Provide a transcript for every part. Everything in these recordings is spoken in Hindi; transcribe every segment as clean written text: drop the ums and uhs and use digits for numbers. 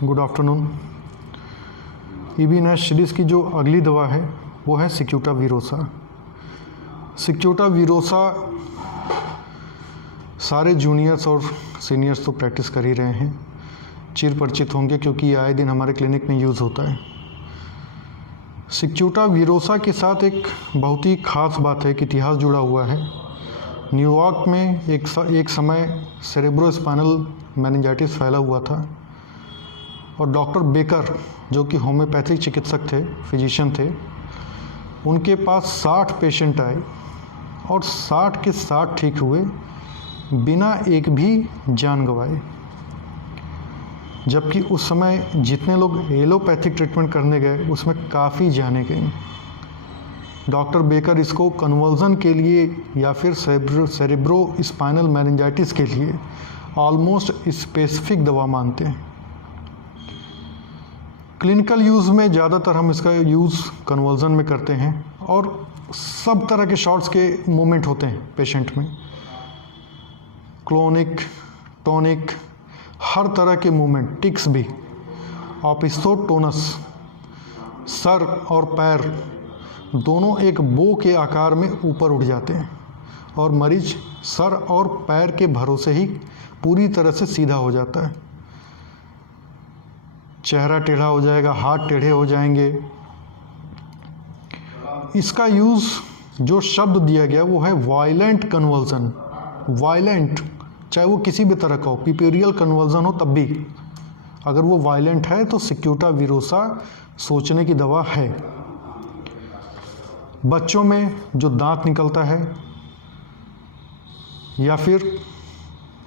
Good afternoon. EB Nash series की जो अगली दवा है वो है सिक्यूटाविरोसा। सिक्यूटाविरोसा सारे जूनियर्स और सीनियर्स तो प्रैक्टिस कर ही रहे हैं, चिर परिचित होंगे क्योंकि ये आए दिन हमारे क्लिनिक में यूज़ होता है। सिक्यूटाविरोसा के साथ एक बहुत ही ख़ास बात है कि इतिहास जुड़ा हुआ है। न्यूयॉर्क में एक समय सेरेब्रोस्पाइनल मेनिंजाइटिस फैला हुआ था और डॉक्टर बेकर जो कि होम्योपैथिक चिकित्सक थे, फिजिशियन थे, उनके पास 60 पेशेंट आए और 60 के 60 ठीक हुए बिना एक भी जान गंवाए। जबकि उस समय जितने लोग एलोपैथिक ट्रीटमेंट करने गए उसमें काफ़ी जाने गई। डॉक्टर बेकर इसको कन्वर्जन के लिए या फिर सेरेब्रोस्पाइनल मेनिंजाइटिस के लिए ऑलमोस्ट स्पेसिफिक दवा मानते हैं। क्लिनिकल यूज़ में ज़्यादातर हम इसका यूज़ कन्वर्जन में करते हैं और सब तरह के शॉट्स के मूवमेंट होते हैं पेशेंट में, क्लोनिक, टोनिक, हर तरह के मूवमेंट, टिक्स भी, ऑपिस्थोटोनस, सर और पैर दोनों एक बो के आकार में ऊपर उठ जाते हैं और मरीज सर और पैर के भरोसे ही पूरी तरह से सीधा हो जाता है। चेहरा टेढ़ा हो जाएगा, हाथ टेढ़े हो जाएंगे। इसका यूज़ जो शब्द दिया गया वो है वायलेंट कन्वर्जन। वायलेंट चाहे वो किसी भी तरह का हो, पिपेरियल कन्वर्जन हो तब भी, अगर वो वायलेंट है तो सिक्यूटाविरोसा सोचने की दवा है। बच्चों में जो दांत निकलता है या फिर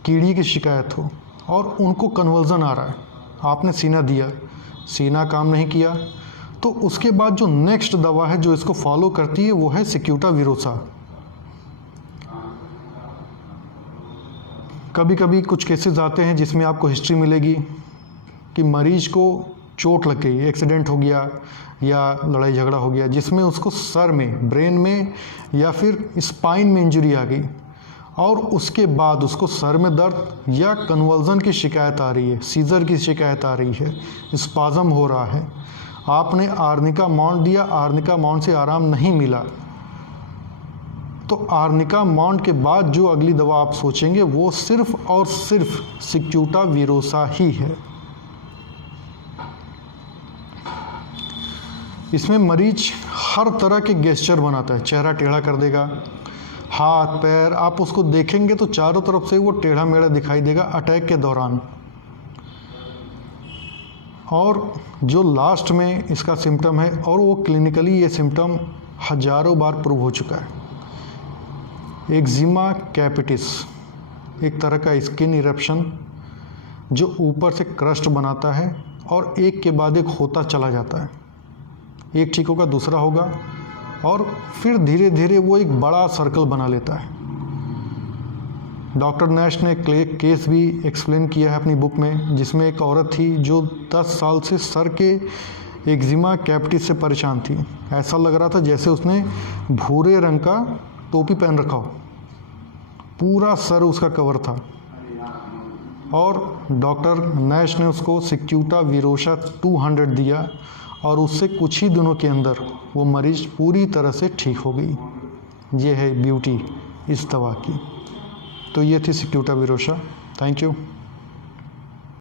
कीड़ी की शिकायत हो और उनको कन्वर्जन आ रहा है, आपने सीना दिया, सीना काम नहीं किया, तो उसके बाद जो नेक्स्ट दवा है जो इसको फॉलो करती है वो है सिक्यूटाविरोसा। कभी कभी कुछ केसेस आते हैं जिसमें आपको हिस्ट्री मिलेगी कि मरीज को चोट लग गई, एक्सीडेंट हो गया या लड़ाई झगड़ा हो गया जिसमें उसको सर में, ब्रेन में या फिर स्पाइन में इंजरी आ गई और उसके बाद उसको सर में दर्द या कन्वर्जन की शिकायत आ रही है, सीजर की शिकायत आ रही है, स्पाज़म हो रहा है, आपने आर्निका माउंट दिया, आर्निका माउंट से आराम नहीं मिला, तो आर्निका माउंट के बाद जो अगली दवा आप सोचेंगे वो सिर्फ और सिर्फ सिक्यूटाविरोसा ही है। इसमें मरीज हर तरह के गेस्चर बनाता है, चेहरा टेढ़ा कर देगा, हाथ पैर, आप उसको देखेंगे तो चारों तरफ से वो टेढ़ा मेढ़ा दिखाई देगा अटैक के दौरान। और जो लास्ट में इसका सिम्टम है, और वो क्लिनिकली ये सिम्टम हजारों बार प्रूव हो चुका है, एक्जिमा कैपिटिस, एक तरह का स्किन इरप्शन जो ऊपर से क्रस्ट बनाता है और एक के बाद एक होता चला जाता है, एक ठीक होगा दूसरा होगा और फिर धीरे धीरे वो एक बड़ा सर्कल बना लेता है। डॉक्टर नैश ने केस भी एक्सप्लेन किया है अपनी बुक में, जिसमें एक औरत थी जो 10 साल से सर के एक्जिमा कैपिटिस से परेशान थी। ऐसा लग रहा था जैसे उसने भूरे रंग का टोपी पहन रखा हो, पूरा सर उसका कवर था और डॉक्टर नैश ने उसको सिक्यूटाविरोसा 200 दिया और उससे कुछ ही दिनों के अंदर वो मरीज पूरी तरह से ठीक हो गई। ये है ब्यूटी इस दवा की। तो ये थी सिक्यूटाविरोसा। Thank you.